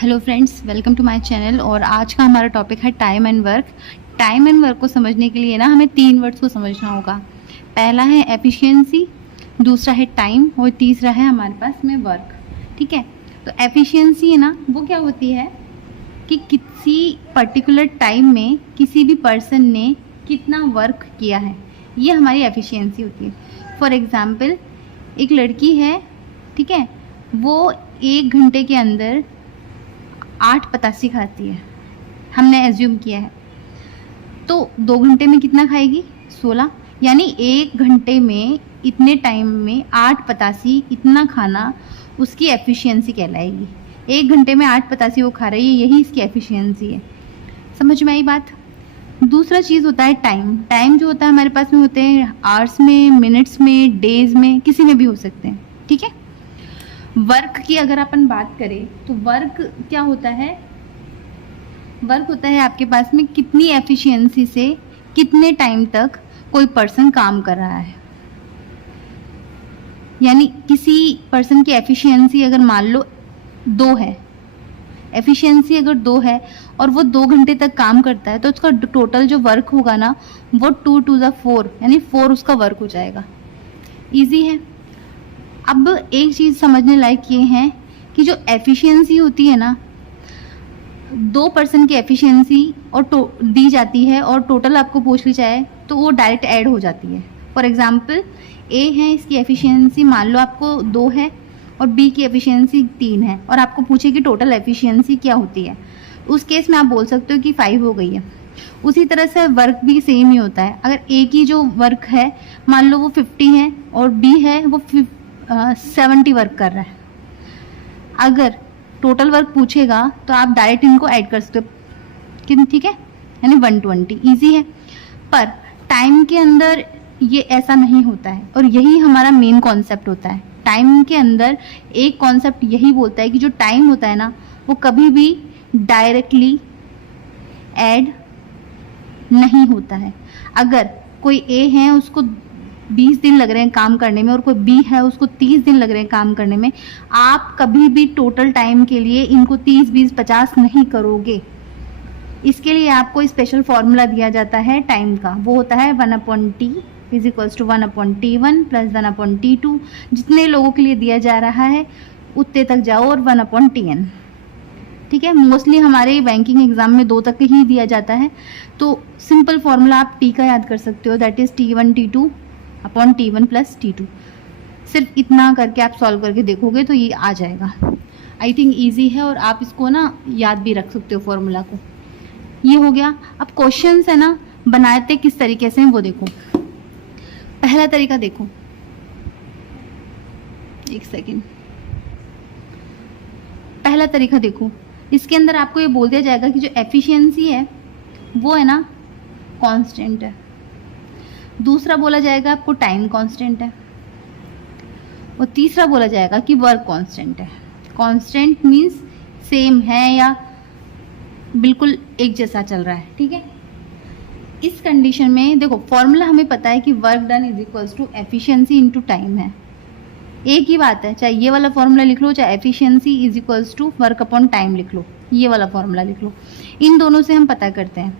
Hello friends, welcome to my channel. और आज का हमारा टॉपिक है time and work. Time and work को समझने के लिए ना हमें 3 वर्ड्स को समझना होगा। पहला है एफिशिएंसी, दूसरा है टाइम और तीसरा है हमारे पास में वर्क। ठीक है, तो एफिशिएंसी है ना, वो क्या होती है कि किसी पर्टिकुलर टाइम में किसी भी पर्सन ने कितना वर्क किया है, ये हमारी एफिशिएंसी होती है। फॉर एग्ज़ाम्पल, एक लड़की है, ठीक है, वो 1 घंटे के अंदर 8 पतासी खाती है, हमने एज्यूम किया है। तो 2 घंटे में कितना खाएगी? 16। यानी 1 घंटे में इतने टाइम में 8 पतासी इतना खाना उसकी एफिशिएंसी कहलाएगी। 1 घंटे में 8 पतासी वो खा रही है, यही इसकी एफिशिएंसी है। समझ में आई बात? दूसरा चीज़ होता है टाइम। टाइम जो होता है हमारे पास में होते हैं आवर्स में, मिनट्स में, डेज में, किसी में भी हो सकते हैं। ठीक है, वर्क की अगर अपन बात करें तो वर्क क्या होता है? वर्क होता है आपके पास में कितनी एफिशिएंसी से कितने टाइम तक कोई पर्सन काम कर रहा है। यानी किसी पर्सन की एफिशिएंसी अगर मान लो 2 है, एफिशिएंसी अगर 2 है और वो 2 घंटे तक काम करता है, तो उसका टोटल जो वर्क होगा ना, वो 2 2 4, यानी 4 उसका वर्क हो जाएगा। इजी है। अब एक चीज़ समझने लायक ये है कि जो एफिशिएंसी होती है ना, 2 पर्सन की एफिशिएंसी और दी जाती है और टोटल आपको पूछ ली जाए तो वो डायरेक्ट ऐड हो जाती है। फॉर एग्जांपल, ए है, इसकी एफिशिएंसी मान लो आपको 2 है और बी की एफिशिएंसी 3 है और आपको पूछे कि टोटल एफिशिएंसी क्या होती है, उस केस में आप बोल सकते हो कि 5 हो गई है। उसी तरह से वर्क भी सेम ही होता है। अगर ए की जो वर्क है मान लो वो 50 है और बी है वो 70 वर्क कर रहा है, अगर टोटल वर्क पूछेगा तो आप डायरेक्ट इनको ऐड कर सकते हो। ठीक है, यानी 120। इजी है। पर टाइम के अंदर ये ऐसा नहीं होता है और यही हमारा मेन कॉन्सेप्ट होता है। टाइम के अंदर एक कॉन्सेप्ट यही बोलता है कि जो टाइम होता है ना, वो कभी भी डायरेक्टली ऐड नहीं होता है। अगर कोई ए है उसको 20 दिन लग रहे हैं काम करने में और कोई बी है उसको 30 दिन लग रहे हैं काम करने में, आप कभी भी टोटल टाइम के लिए इनको 30, 20, 50 नहीं करोगे। इसके लिए आपको स्पेशल फॉर्मूला दिया जाता है टाइम का, वो होता है 1/t is equals to 1/t1 plus 1/t2। जितने लोगों के लिए दिया जा रहा है उतने तक जाओ और 1/tn। ठीक है, मोस्टली हमारे बैंकिंग एग्जाम में 2 तक ही दिया जाता है, तो सिंपल फॉर्मूला आप टी का याद कर सकते हो, that is t1 t2 upon t1 plus t2। सिर्फ इतना करके आप सॉल्व करके देखोगे तो ये आ जाएगा। आई थिंक ईजी है और आप इसको ना याद भी रख सकते हो फॉर्मूला को। ये हो गया। अब क्वेश्चंस है ना, बनाते किस तरीके से हैं वो देखो। पहला तरीका देखो, एक सेकेंड, पहला तरीका देखो। इसके अंदर आपको ये बोल दिया जाएगा कि जो एफिशिएंसी है वो है ना कांस्टेंट है। दूसरा बोला जाएगा आपको टाइम कांस्टेंट है और तीसरा बोला जाएगा कि वर्क कांस्टेंट है। कांस्टेंट मींस सेम है या बिल्कुल एक जैसा चल रहा है। ठीक है, इस कंडीशन में देखो फॉर्मूला हमें पता है कि work done is equals to efficiency into time है। एक ही बात है, चाहे ये वाला फॉर्मूला लिख लो, चाहे efficiency is equals to work upon time लिख लो, ये वाला फॉर्मूला लिख लो। इन दोनों से हम पता करते हैं।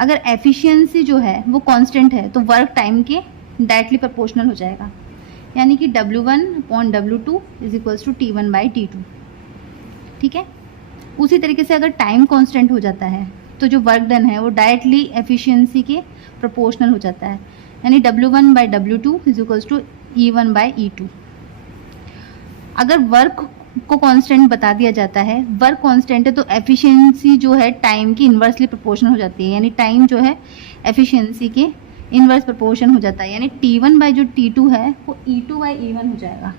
अगर एफिशिएंसी जो है वो कांस्टेंट है तो वर्क टाइम के डायरेक्टली प्रोपोर्शनल हो जाएगा, यानी कि W1 upon W2 is equals to T1/T2। ठीक है, उसी तरीके से अगर टाइम कांस्टेंट हो जाता है तो जो वर्क डन है वो डायरेक्टली एफिशिएंसी के प्रोपोर्शनल हो जाता है, यानी W1/W2 is equals to E1/E2। अगर वर्क को कांस्टेंट बता दिया जाता है, वर्क कांस्टेंट है, तो एफिशिएंसी जो है टाइम की इन्वर्सली प्रोपोर्शनल हो जाती है, यानी टाइम जो है एफिशिएंसी के इन्वर्स प्रोपोर्शन हो जाता है, यानी T1 बाई जो T2 है वो E2/E1 हो जाएगा,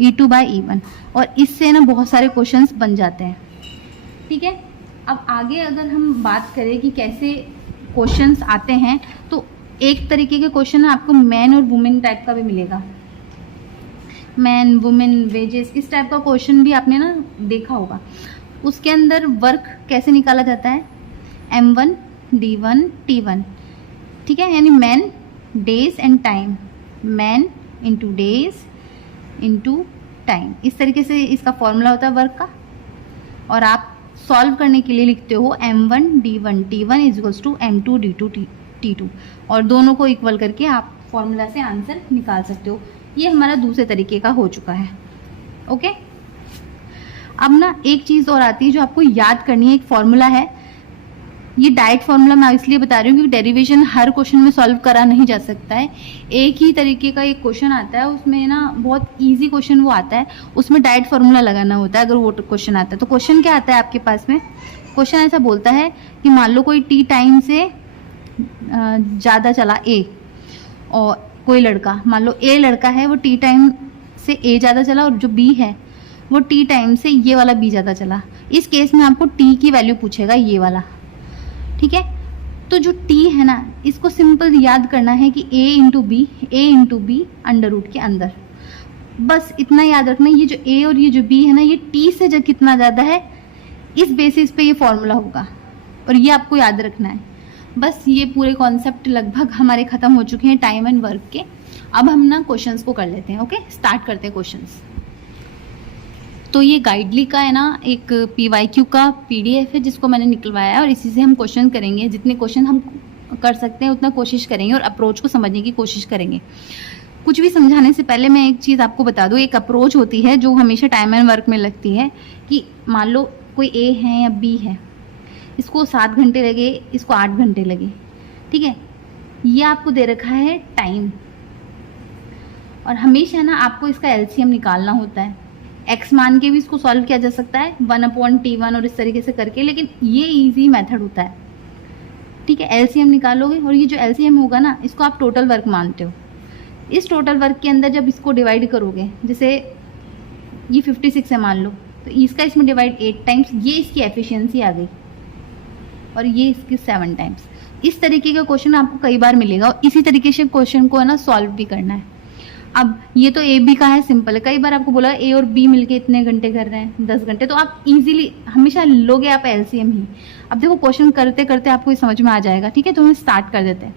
E2/E1। और इससे ना बहुत सारे क्वेश्चंस बन जाते हैं। ठीक है, अब आगे अगर हम बात करें कि कैसे क्वेश्चंस आते हैं, तो एक तरीके के क्वेश्चन आपको मैन और वुमेन टाइप का भी मिलेगा। मैन, वुमेन, वेजेस, इस टाइप का क्वेश्चन भी आपने ना देखा होगा। उसके अंदर वर्क कैसे निकाला जाता है? M1 D1 T1। ठीक है, यानी man, days and time, man into days into time, इस तरीके से इसका फॉर्मूला होता है वर्क का। और आप सॉल्व करने के लिए लिखते हो m1 d1 t1 is equals to m2 d2 t2 और दोनों को इक्वल करके आप फॉर्मूला से आंसर निकाल सकते हो। ये हमारा दूसरे तरीके का हो चुका है। ओके, अब ना एक चीज़ और आती है जो आपको याद करनी है, एक फॉर्मूला है। ये डायरेक्ट फॉर्मूला मैं इसलिए बता रही हूँ क्योंकि डेरिवेशन हर क्वेश्चन में सॉल्व करा नहीं जा सकता है। एक ही तरीके का एक क्वेश्चन आता है, उसमें ना बहुत इजी क्वेश्चन वो आता है, उसमें डायरेक्ट फॉर्मूला लगाना होता है अगर वो क्वेश्चन आता है। तो क्वेश्चन क्या आता है आपके पास में? क्वेश्चन ऐसा बोलता है कि मान लो कोई टी टाइम से ज़्यादा चला ए, और कोई लड़का, मान लो ए लड़का है, वो टी टाइम से ए ज़्यादा चला और जो बी है वो टी टाइम से ये वाला बी ज़्यादा चला। इस केस में आपको टी की वैल्यू पूछेगा, ये वाला। ठीक है, तो जो टी है ना, इसको सिंपल याद करना है कि ए इंटू बी अंडर रूट के अंदर, बस इतना याद रखना। ये जो ए और ये जो बी है ना, ये टी से जब कितना ज़्यादा है, इस बेसिस पे ये फॉर्मूला होगा और ये आपको याद रखना है। बस ये पूरे कॉन्सेप्ट लगभग हमारे ख़त्म हो चुके हैं टाइम एंड वर्क के। अब हम ना क्वेश्चंस को कर लेते हैं। ओके, स्टार्ट करते हैं क्वेश्चंस। तो ये गाइडली का है ना एक PYQ का PDF है जिसको मैंने निकलवाया है और इसी से हम क्वेश्चन करेंगे। जितने क्वेश्चन हम कर सकते हैं उतना कोशिश करेंगे और अप्रोच को समझने की कोशिश करेंगे। कुछ भी समझाने से पहले मैं एक चीज़ आपको बता दूँ, एक अप्रोच होती है जो हमेशा टाइम एंड वर्क में लगती है कि मान लो कोई A है या B है, इसको 7 घंटे लगे, इसको 8 घंटे लगे। ठीक है, ये आपको दे रखा है टाइम और हमेशा ना आपको इसका LCM निकालना होता है। x मान के भी इसको सॉल्व किया जा सकता है 1/t1 और इस तरीके से करके, लेकिन ये इजी मेथड होता है। ठीक है, LCM निकालोगे और ये जो LCM होगा ना, इसको आप टोटल वर्क मानते हो। इस टोटल वर्क के अंदर जब इसको डिवाइड करोगे, जैसे ये 56 है मान लो, तो इसका इसमें डिवाइड 8 टाइम्स, ये इसकी एफिशिएंसी आ गई और ये इसकी 7 टाइम्स। इस तरीके का क्वेश्चन आपको कई बार मिलेगा और इसी तरीके से क्वेश्चन को है ना सॉल्व भी करना है। अब ये तो ए बी का है, सिंपल है। कई बार आपको बोला ए और बी मिलके इतने घंटे कर रहे हैं, 10 घंटे, तो आप इजीली हमेशा लोगे आप LCM ही। अब देखो क्वेश्चन करते करते आपको ये समझ में आ जाएगा। ठीक है, तो हम स्टार्ट कर देते हैं।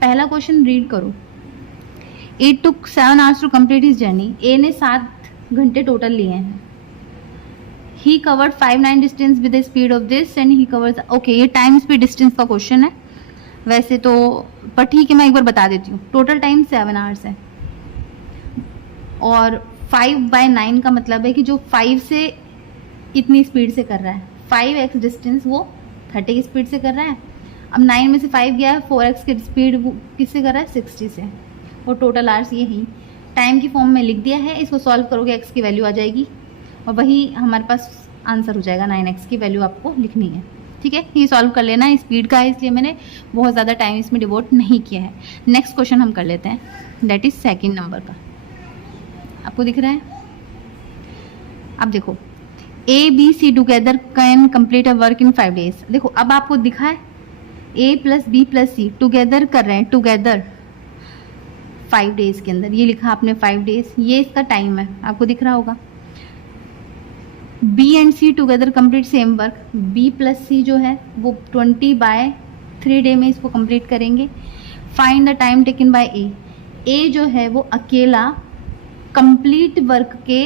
पहला क्वेश्चन रीड करो। It took 7 hours to complete his journey. ए ने 7 घंटे टोटल लिए हैं। He covered 5/9 distance with the speed of this and he covers, okay, ये टाइम स्पीड डिस्टेंस का क्वेश्चन है वैसे तो, पर ठीक है मैं एक बार बता देती हूँ। टोटल टाइम 7 आवर्स है और 5/9 का मतलब है कि जो 5 से इतनी स्पीड से कर रहा है, 5x डिस्टेंस वो 30 की स्पीड से कर रहा है। अब 9 में से 5 गया है, 4x की स्पीड वो किससे कर रहा है, 60 से। और टोटल आवर्स ये ही टाइम की फॉर्म में लिख दिया है। इसको सॉल्व करोगे x की वैल्यू आ जाएगी और वही हमारे पास आंसर हो जाएगा। 9x की वैल्यू आपको लिखनी है। ठीक है, ये सॉल्व कर लेना। स्पीड का है इसलिए मैंने बहुत ज़्यादा टाइम इसमें डिवोट नहीं किया है। नेक्स्ट क्वेश्चन हम कर लेते हैं, दैट इज 2nd नंबर का। आपको दिख रहा है? अब देखो, A, B, C together can complete a work in 5 days। देखो अब आपको दिखा है A + B + C टुगेदर कर रहे हैं, टुगेदर 5 days के अंदर। ये लिखा आपने 5 days, ये इसका टाइम है, आपको दिख रहा होगा। B and C together complete same work. B + C जो है वो 20/3 डे में इसको कंप्लीट करेंगे। Find the time taken bye A। A जो है वो अकेला कंप्लीट वर्क के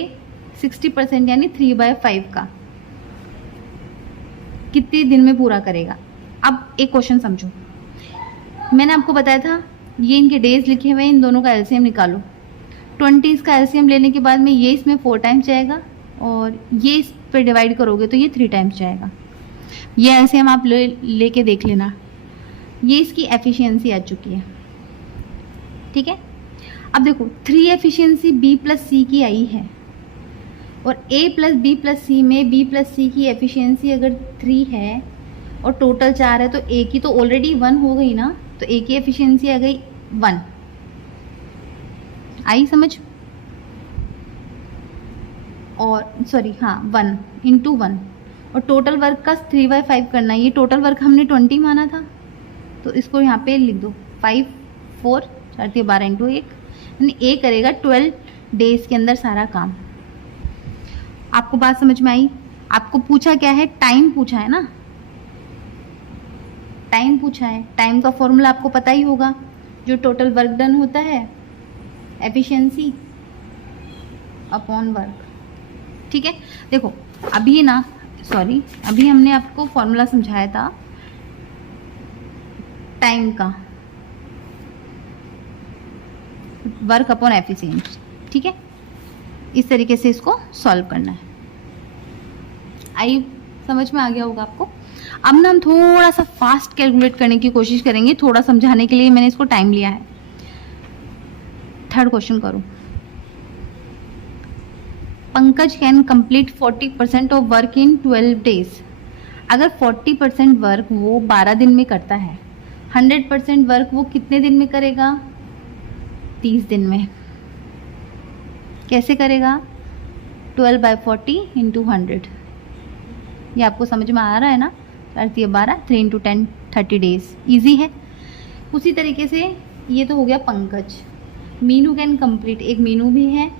60% यानी 3/5 का कितने दिन में पूरा करेगा। अब एक क्वेश्चन समझो, मैंने आपको बताया था ये इनके डेज लिखे हुए हैं, इन दोनों का LCM निकालो। 20 इसका LCM लेने के बाद में ये इसमें 4 टाइम्स जाएगा और ये इस पर डिवाइड करोगे तो ये 3 टाइम्स जाएगा। ये LCM आप लेके देख लेना। ये इसकी एफिशिएंसी आ चुकी है। ठीक है, अब देखो 3 एफिशिएंसी B + C की आई है और A + B + C में B + C की एफिशिएंसी अगर 3 है और टोटल 4 है तो A की तो ऑलरेडी 1 हो गई ना, तो A की एफिशिएंसी आ गई 1। आई समझ? और सॉरी हाँ 1 × 1 और टोटल वर्क का 3/5 करना है। ये टोटल वर्क हमने 20 माना था तो इसको यहाँ पे लिख दो 5 4 4 12 × 1 यानी A करेगा 12 डेज के अंदर सारा काम। आपको बात समझ में आई? आपको पूछा क्या है, टाइम पूछा है ना, टाइम पूछा है। टाइम का फॉर्मूला आपको पता ही होगा, जो टोटल वर्क डन होता है एफिशिएंसी अपॉन वर्क। ठीक है, देखो अभी ना सॉरी, अभी हमने आपको फॉर्मूला समझाया था टाइम का, वर्क अपॉन एफिशिएंसी, ठीक है। इस तरीके से इसको सॉल्व करना है। आई समझ में आ गया होगा आपको। अब ना हम थोड़ा सा फास्ट कैलकुलेट करने की कोशिश करेंगे, थोड़ा समझाने के लिए मैंने इसको टाइम लिया है। थर्ड क्वेश्चन करो। Pankaj can complete 40% of work in 12 days. अगर 40% वर्क वो 12 दिन में करता है, 100% वर्क वो कितने दिन में करेगा? 30 दिन में। कैसे करेगा? 12/40 इंटू 100। ये आपको समझ में आ रहा है ना? 12 3 इंटू 10 30 डेज। ईजी है। उसी तरीके से ये तो हो गया पंकज। मीनू कैन कंप्लीट, एक मीनू भी है,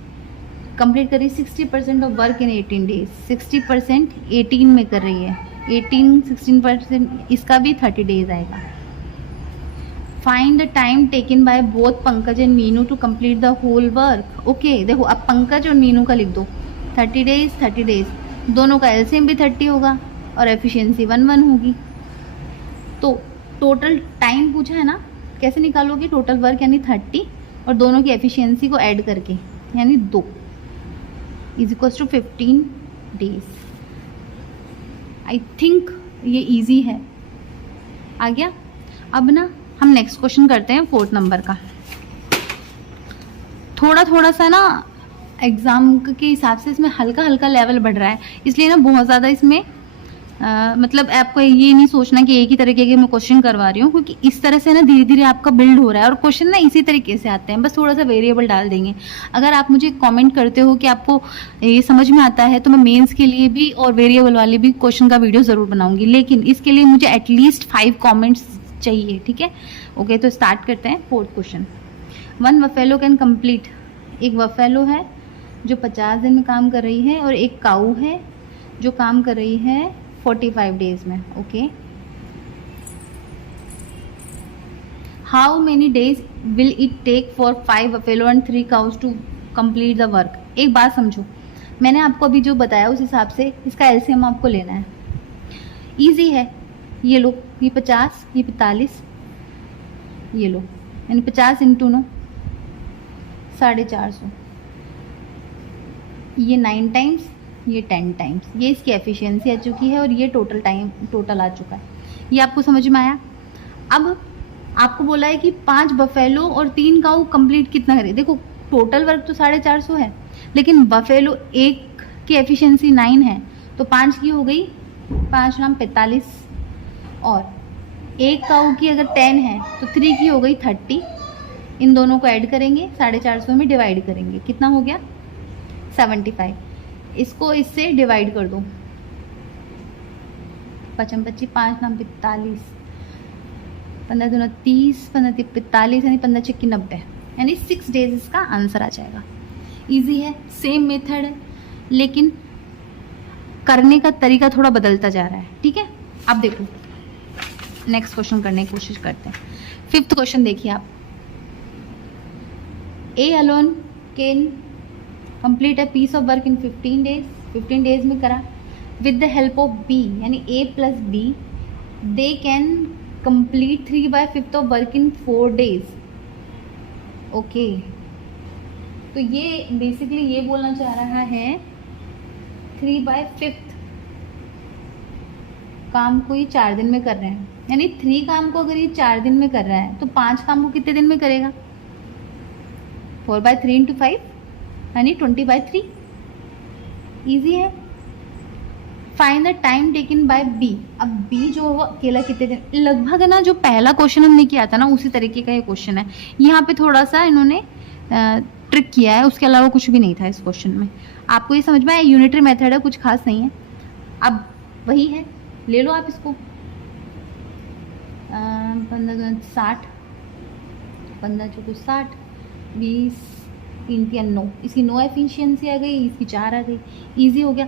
कंप्लीट करी 60% ऑफ वर्क इन 18 डेज। 60% 18 में कर रही है, 18 16%, इसका भी 30 डेज आएगा। Find the time taken by both Pankaj and Meenu to complete the whole work. Okay, देखो अब पंकज और मीनू का लिख दो, 30 डेज 30 डेज, दोनों का एलसीएम भी 30 होगा और एफिशिएंसी 1 होगी। तो टोटल टाइम पूछा है ना, कैसे निकालोगे? टोटल वर्क यानी 30 और दोनों की एफिशिएंसी को ऐड करके यानी 2 is equals to 15 days. I think ये इजी है। आ गया। अब ना हम नेक्स्ट क्वेश्चन करते हैं 4th नंबर का। थोड़ा सा ना एग्जाम के हिसाब से इसमें हल्का हल्का लेवल बढ़ रहा है, इसलिए ना बहुत ज़्यादा इसमें मतलब आपको ये नहीं सोचना कि एक ही तरीके के मैं क्वेश्चन करवा रही हूँ, क्योंकि इस तरह से ना धीरे धीरे आपका बिल्ड हो रहा है और क्वेश्चन ना इसी तरीके से आते हैं, बस थोड़ा सा वेरिएबल डाल देंगे। अगर आप मुझे कमेंट करते हो कि आपको ये समझ में आता है तो मैं मेंस के लिए भी और वेरिएबल वाले भी क्वेश्चन का वीडियो ज़रूर बनाऊंगी, लेकिन इसके लिए मुझे एटलीस्ट 5 कॉमेंट्स चाहिए, ठीक है। ओके, तो स्टार्ट करते हैं 4th question. 1 buffalo can complete. एक बफेलो है जो 50 दिन में काम कर रही है और एक काऊ है जो काम कर रही है 45 डेज में। Okay, how many days will it take for 5 buffalo and 3 cows to complete the work. एक बात समझो, मैंने आपको अभी जो बताया उस हिसाब से इसका एलसीएम आपको लेना है। इजी है, ये लो, ये 50, ये 45, ये लो, यानी 50 इंटू 9 450, ये 9 टाइम्स, ये 10 टाइम्स, ये इसकी एफिशिएंसी आ चुकी है और ये टोटल आ चुका है। ये आपको समझ में आया। अब आपको बोला है कि 5 बफेलो और 3 काऊ कंप्लीट कितना करे। देखो टोटल वर्क तो 450 है, लेकिन बफेलो एक की एफिशिएंसी 9 है, तो 5 की हो गई, 5 नाम 45, और एक काऊ की अगर 10 है तो 3 की हो गई 30। इन दोनों को ऐड करेंगे, 450 में डिवाइड करेंगे, कितना हो गया 75। इसको इससे डिवाइड कर दो, 55 25 5 नाम 45, 15 दूना 30, 15 3 45, यानी 15 6 90, यानी 6 डेज इसका आंसर आ जाएगा। इजी है, सेम मेथड है, लेकिन करने का तरीका थोड़ा बदलता जा रहा है, ठीक है। अब देखो नेक्स्ट क्वेश्चन करने की कोशिश करते हैं। 5th क्वेश्चन देखिए आप। A alone can complete a piece of work in 15 days. 15 days में करा with the help of B, यानी A plus B they can complete 3/5 of work in 4 days. Okay, तो ये बेसिकली ये बोलना चाह रहा है 3/5 काम को ये 4 दिन में कर रहे हैं, यानी 3 काम को अगर ये 4 दिन में कर रहा है तो 5 काम को कितने दिन में करेगा? 4/3 इंटू 5 यानी 20/3। ईजी है। Find the time taken by B. अब बी जो वो अकेला कितने दिन, लगभग ना जो पहला क्वेश्चन हमने किया था ना उसी तरीके का ये क्वेश्चन है। यहाँ पे थोड़ा सा इन्होंने ट्रिक किया है, उसके अलावा कुछ भी नहीं था इस क्वेश्चन में। आपको ये समझ में आया, यूनिटरी मेथड है, कुछ खास नहीं है। अब वही है, ले लो आप इसको। 15 दूना 60, 15 चौको 60, 20 3 3 9, इसकी 9 एफिशिएंसी आ गई, इसकी 4 आ गई। इजी हो गया।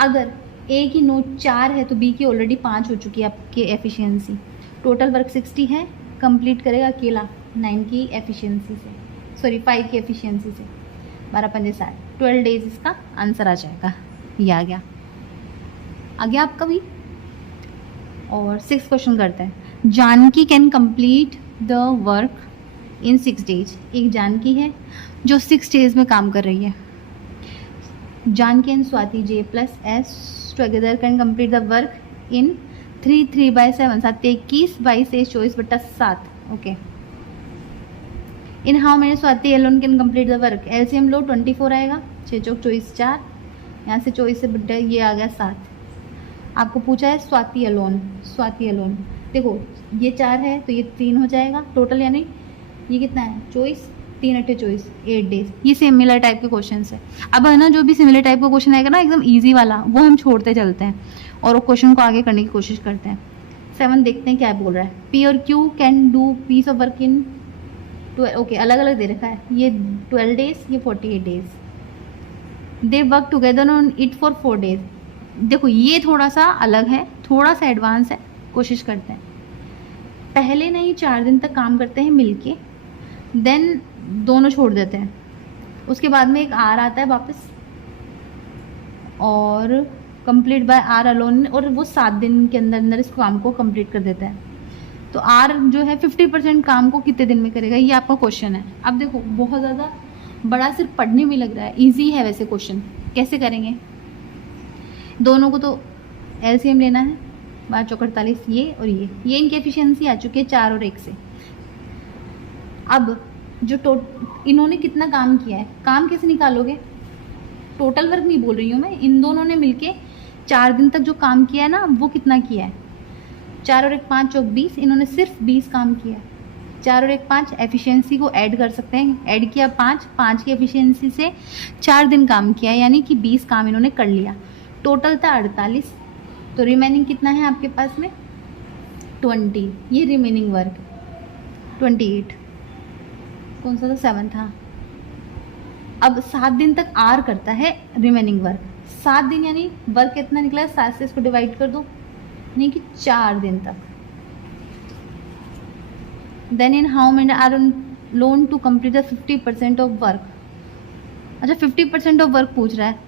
अगर ए की 9 4 है तो बी की ऑलरेडी 5 हो चुकी है आपकी एफिशिएंसी। टोटल वर्क 60 है, कंप्लीट करेगा अकेला 9 की एफिशिएंसी से, सॉरी 5 की एफिशिएंसी से। 12 5 60, 12 डेज इसका आंसर आ जाएगा। ये आ गया। आ गया आपका भी। और 6 क्वेश्चन करते हैं। Janaki can complete the work in 6 days. एक जानकी है जो 6 डेज में काम कर रही है। Janaki and Swati J plus S together can complete the work in 3/7 7 21 22 24/7। Okay, in how many Swati alone can complete the work. LCM लो 24 आएगा, 6 चौक 24 4, यहाँ से 24 से बट्टा ये आ गया 7। आपको पूछा है स्वाति एलोन, स्वाति एलोन देखो ये 4 है तो ये 3 हो जाएगा टोटल, यानी ये कितना है 24, 3 8 24 8 डेज। ये सिमिलर टाइप के क्वेश्चन है। अब है ना, जो भी सिमिलर टाइप का क्वेश्चन आएगा ना एकदम ईजी वाला, वो हम छोड़ते चलते हैं और वो क्वेश्चन को आगे करने की कोशिश करते हैं। 7 देखते हैं क्या बोल रहा है। पी और Q can do piece of work in 12। ओके, अलग अलग दे रखा है, ये 12 डेज, ये 48 days. They work together on it for 4 days. देखो ये थोड़ा सा अलग है, थोड़ा सा एडवांस है, कोशिश करते हैं। पहले नहीं 4 दिन तक काम करते हैं मिलके, देन दोनों छोड़ देते हैं, उसके बाद में एक आर आता है वापस और कंप्लीट बाय आर अलोन, और वो 7 दिन के अंदर अंदर इस काम को कंप्लीट कर देता है। तो आर जो है 50% काम को कितने दिन में करेगा, ये आपका क्वेश्चन है। अब देखो बहुत ज़्यादा बड़ा सिर्फ पढ़ने में लग रहा है, इजी है वैसे क्वेश्चन। कैसे करेंगे, दोनों को तो एलसीएम लेना है, 12 चौक 48 ये और ये इनकी एफिशिएंसी आ चुकी है 4 और 1 से। अब जो इन्होंने कितना काम किया है, काम कैसे निकालोगे, टोटल वर्क नहीं बोल रही हूँ मैं, इन दोनों ने मिलके 4 दिन तक जो काम किया है ना, वो कितना किया है। 4 और 1 5 चौक 20, इन्होंने सिर्फ 20 काम किया है। 4 और 1 5, एफिशिएंसी को ऐड कर सकते हैं, ऐड किया 5 की एफिशिएंसी से 4 दिन काम किया, यानी कि 20 काम इन्होंने कर लिया। टोटल था 48, तो रिमेनिंग कितना है आपके पास में 20, ये रिमेनिंग वर्क 28, कौन सा था 7 था। अब 7 दिन तक आर करता है रिमेनिंग वर्क, 7 दिन यानी वर्क कितना निकला है, 7 से इसको डिवाइड कर दो, नहीं कि 4 दिन तक। Then in how many are alone to complete the 50% of work. अच्छा 50% ऑफ वर्क पूछ रहा है,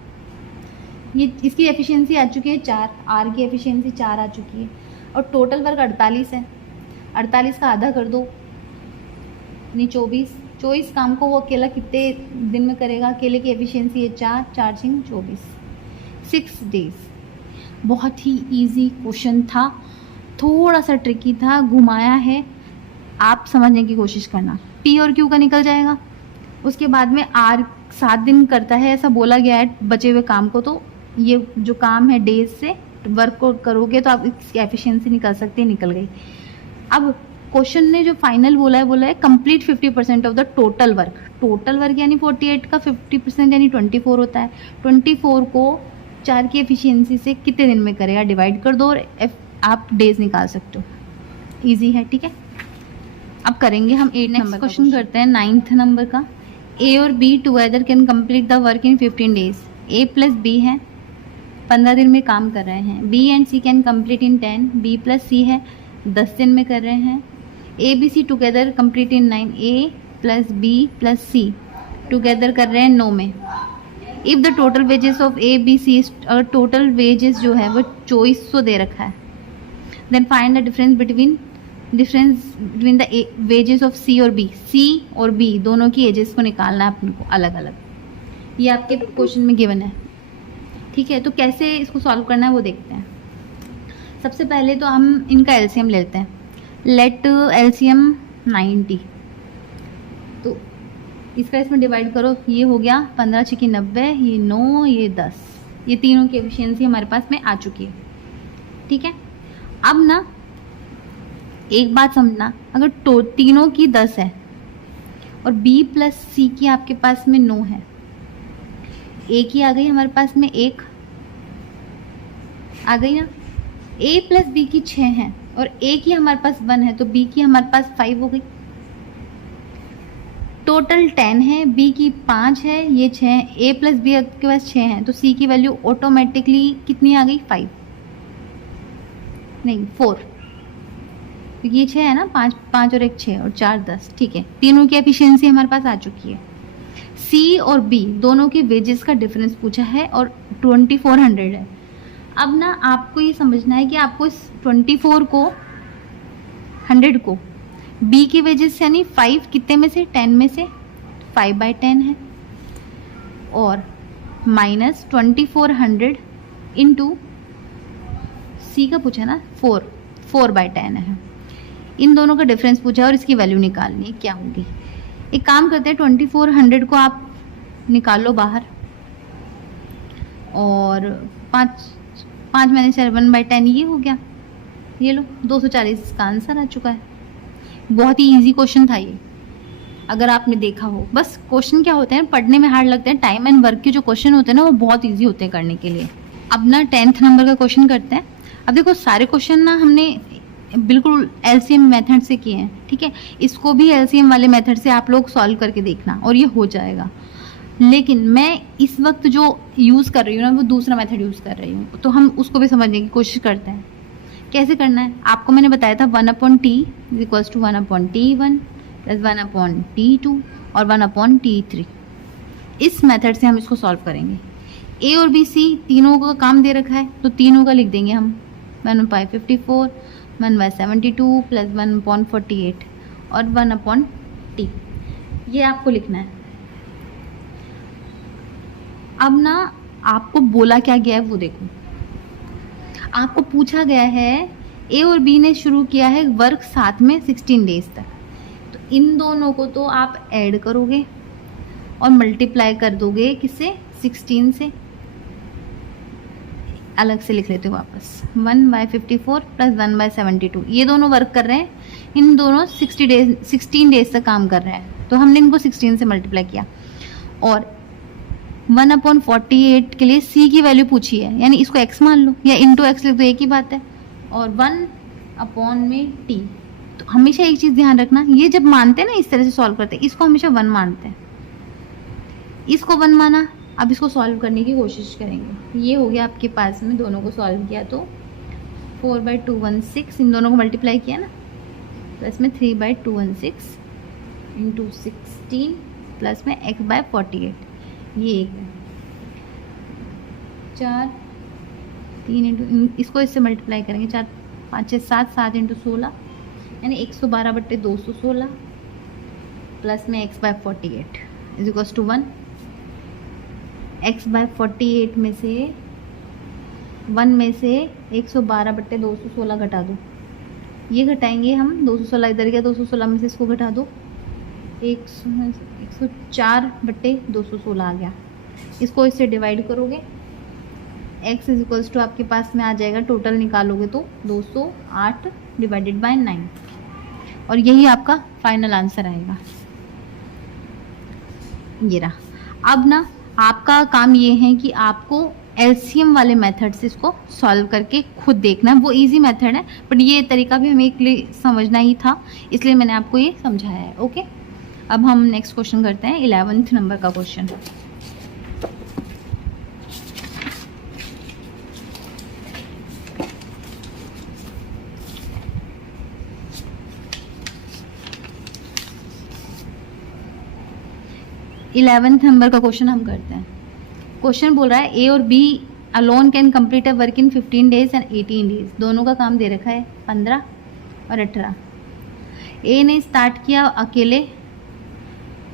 ये इसकी एफिशिएंसी आ चुकी है 4, आर की एफिशिएंसी 4 आ चुकी है, और टोटल वर्क 48 है। 48 का आधा कर दो, नहीं 24 काम को वो अकेला कितने दिन में करेगा, अकेले की एफिशिएंसी है 4 4 24, 6 डेज। बहुत ही इजी क्वेश्चन था, थोड़ा सा ट्रिकी था, घुमाया है, आप समझने की कोशिश करना। पी और क्यू का निकल जाएगा, उसके बाद में आर 7 दिन करता है ऐसा बोला गया है बचे हुए काम को, तो ये जो काम है डेज से वर्क को करोगे तो आप इसकी एफिशिएंसी निकल सकते हैं, निकल गई। अब क्वेश्चन ने जो फाइनल बोला है complete 50% of the total work. Total work यानी 48 का 50% यानी 24 होता है। 24 को 4 की एफिशिएंसी से कितने दिन में करेगा, डिवाइड कर दो और आप डेज निकाल सकते हो। इजी है, ठीक है। अब करेंगे हम 8 नंबर क्वेश्चन करते हैं, 9th नंबर का। ए और B together can complete the work in 15 days. A plus B है, 15 दिन में काम कर रहे हैं। B and C can complete in 10। B plus C है, 10 दिन में कर रहे हैं। A B C together complete in 9। A plus B plus C together कर रहे हैं 9 में। If the total wages of A B C, अगर टोटल वेजेस जो है वो 2400 दे रखा है, then find the difference between the wages of C और बी। सी और बी दोनों की एजेस को निकालना है अपन को अलग अलग, ये आपके क्वेश्चन में गिवन है, ठीक है। तो कैसे इसको सॉल्व करना है वो देखते हैं। सबसे पहले तो हम इनका एलसीएम लेते हैं। लेट एलसीएम 90, तो इसका इसमें डिवाइड करो, ये हो गया 15 6 90, ये 9, ये 10, ये तीनों की एफिशिएंसी हमारे पास में आ चुकी है, ठीक है। अब ना एक बात समझना, अगर तीनों की 10 है और बी प्लस सी की आपके पास में 9 है, ए की आ गई हमारे पास में 1 आ गई ना, ए प्लस बी की 6 है और ए की हमारे पास 1 है, तो बी की हमारे पास 5 हो गई। टोटल 10 है, बी की 5 है, ये 6 है, ए प्लस बी आपके पास 6 है, तो सी की वैल्यू ऑटोमेटिकली कितनी आ गई 5 नहीं 4, क्योंकि ये 6 है ना, 5 और 1 6 और 4 10, ठीक है। तीनों की एफिशिएंसी हमारे पास आ चुकी है। सी और बी दोनों के वेजेस का डिफरेंस पूछा है और 2400 है। अब ना आपको ये समझना है कि आपको इस 24 को 100 को b की वजह से यानी 5 कितने में से 10 में से 5/10 है और माइनस 2400 इंटू सी का पूछा ना 4/10 है। इन दोनों का डिफरेंस पूछा और इसकी वैल्यू निकालनी है, क्या होगी। एक काम करते हैं 2400 को आप निकालो बाहर और 5 मैंने 7/10 ये हो गया, ये लो 240 इसका आंसर आ चुका है। बहुत ही इजी क्वेश्चन था ये, अगर आपने देखा हो। बस क्वेश्चन क्या होते हैं, पढ़ने में हार्ड लगते हैं, टाइम एंड वर्क के जो क्वेश्चन होते हैं ना वो बहुत इजी होते हैं करने के लिए। अब ना 10th नंबर का क्वेश्चन करते हैं। अब देखो सारे क्वेश्चन ना हमने बिल्कुल एलसीएम मेथड से किए हैं, ठीक है। इसको भी एलसीएम वाले मेथड से आप लोग सॉल्व करके देखना और ये हो जाएगा। लेकिन मैं इस वक्त जो यूज़ कर रही हूँ ना वो दूसरा मेथड यूज़ कर रही हूँ, तो हम उसको भी समझने की कोशिश करते हैं। कैसे करना है आपको मैंने बताया था 1/t equals to 1/t1 plus 1/t2 और 1/t3। इस मेथड से हम इसको सॉल्व करेंगे। ए और बी सी तीनों का काम दे रखा है तो तीनों का लिख देंगे हम 1/54 1/72 प्लस 1/48 और 1/t। ये आपको लिखना है। अब ना आपको बोला क्या गया है वो देखो। आपको पूछा गया है ए और बी ने शुरू किया है वर्क साथ में 16 डेज तक, तो इन दोनों को तो आप ऐड करोगे और मल्टीप्लाई कर दोगे किससे 16 से। अलग से लिख लेते हो वापस 1/54 प्लस 1/72। ये दोनों वर्क कर रहे हैं, इन दोनों 16 डेज तक काम कर रहे हैं, तो हमने इनको 16 से मल्टीप्लाई किया। और 1/48 के लिए c की वैल्यू पूछी है, यानी इसको x मान लो या इंटू एक्स लिख दो, एक ही बात है। और 1/t। तो हमेशा एक चीज़ ध्यान रखना, ये जब मानते हैं ना इस तरह से सॉल्व करते हैं, इसको हमेशा 1 मानते हैं। इसको 1 माना, अब इसको सॉल्व करने की कोशिश करेंगे। ये हो गया आपके पास में, दोनों को सॉल्व किया तो 4/216, इन दोनों को मल्टीप्लाई किया ना, प्लस में 3/216 इंटू 16 प्लस में x/48। ये एक है 4 3 इंटू, इसको इससे मल्टीप्लाई करेंगे 4 5 6 7 7 इंटू 16 यानी 112/216 प्लस में x/48 is equals to 1। x/48 में से 1 में से 112/216 घटा दो, ये घटाएंगे हम 216 इधर गया, 216 में से इसको घटा दो 104/216 आ गया। इसको इससे डिवाइड करोगे, x इज इक्वल्स टू आपके पास में आ जाएगा, टोटल निकालोगे तो 208 डिवाइडेड बाय 9 और यही आपका फाइनल आंसर आएगा। ये रहा। अब ना आपका काम ये है कि आपको एलसीएम वाले मेथड से इसको सॉल्व करके खुद देखना है। वो इजी मेथड है बट ये तरीका भी हमें एक लिए समझना ही था, इसलिए मैंने आपको ये समझाया है। ओके, अब हम नेक्स्ट क्वेश्चन करते हैं 11th नंबर का क्वेश्चन। इलेवेंथ नंबर का क्वेश्चन हम करते हैं। क्वेश्चन बोल रहा है ए और B alone can complete a work in 15 days and 18 days. दोनों का काम दे रखा है 15 और 18। ए ने स्टार्ट किया अकेले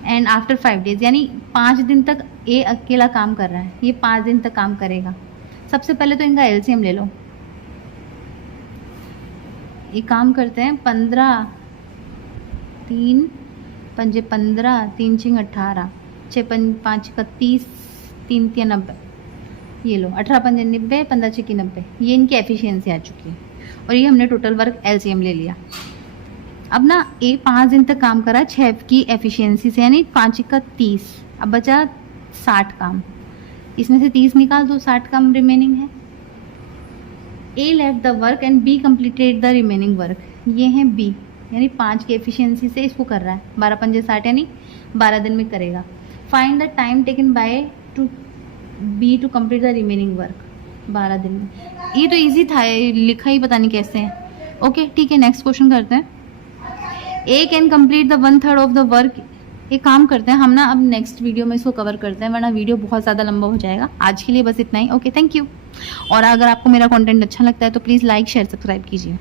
एंड आफ्टर 5 डेज, यानी 5 दिन तक ए अकेला काम कर रहा है, ये 5 दिन तक काम करेगा। सबसे पहले तो इनका एलसीएम ले लो। एक काम करते हैं 15 3 5 15 3 6 18 6 5 31 3 3 90, ये लो 18 5 90 15 6 90, ये इनकी एफिशिएंसी आ चुकी है और ये हमने टोटल वर्क एलसीएम ले लिया। अब ना ए 5 दिन तक काम करा 6 की एफिशिएंसी से, यानी 5 का 30, अब बचा 60 काम, इसमें से 30 निकाल दो, 60 काम रिमेनिंग है। A left the work and B completed the remaining work. ये है बी, यानी 5 की एफिशिएंसी से इसको कर रहा है, 12 पंजे 60 यानी 12 दिन में करेगा। Find the time taken by to B to complete the remaining work, 12 दिन में। ये तो इजी था, लिखा ही पता नहीं कैसे है। ओके ठीक है, नेक्स्ट क्वेश्चन करते हैं। A can complete the 1/3 of the work एक काम करते हैं हम ना, अब नेक्स्ट वीडियो में इसको कवर करते हैं, वरना वीडियो बहुत ज़्यादा लंबा हो जाएगा। आज के लिए बस इतना ही। Okay, thank you. और अगर आपको मेरा कंटेंट अच्छा लगता है तो प्लीज़ लाइक शेयर सब्सक्राइब कीजिए।